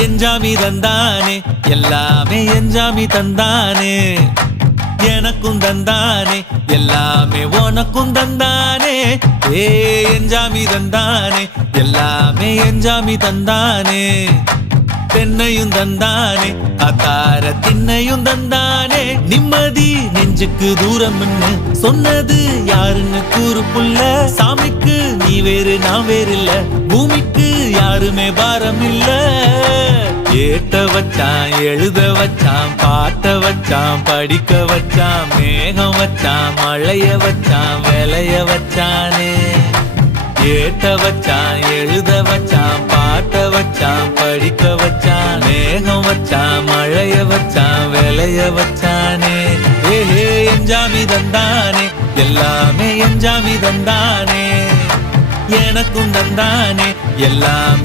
எஞ்சாமி தந்தானே எல்லாமே எஞ்சாமி தந்தானே எனக்கும் தந்தானே எல்லாமே உனக்கும் தந்தானே ஏ எஞ்சாமி தந்தானே எல்லாமே எஞ்சாமி தந்தானே தென்னையும் தந்தானே அத்தார திண்ணையும் தந்தானே நிம்மதி நெஞ்சுக்கு தூரம் சொன்னது யாருன்னு கூறு புள்ள சாமிக்கு நீ வேறு நான் வேறு இல்ல பூமிக்கு யாருமே பாரம் இல்ல ஏட்ட வச்சான் எழுத வச்சான் பாட்ட வச்சான் படிக்க வச்சான் மேகம் வச்சான் மழைய வச்சான் விளைய வச்சானே ஏட்ட வச்சான் எழுத வச்சான் பாட்ட வச்சான் படிக்க வச்சான் மேகம் வச்சான் மழைய வச்சான் விளைய வச்சானே ஏஹே எஞ்சாமி தந்தானே எல்லாமே எஞ்சாமி தந்தானே எனக்கும் தந்தானே எல்லாம்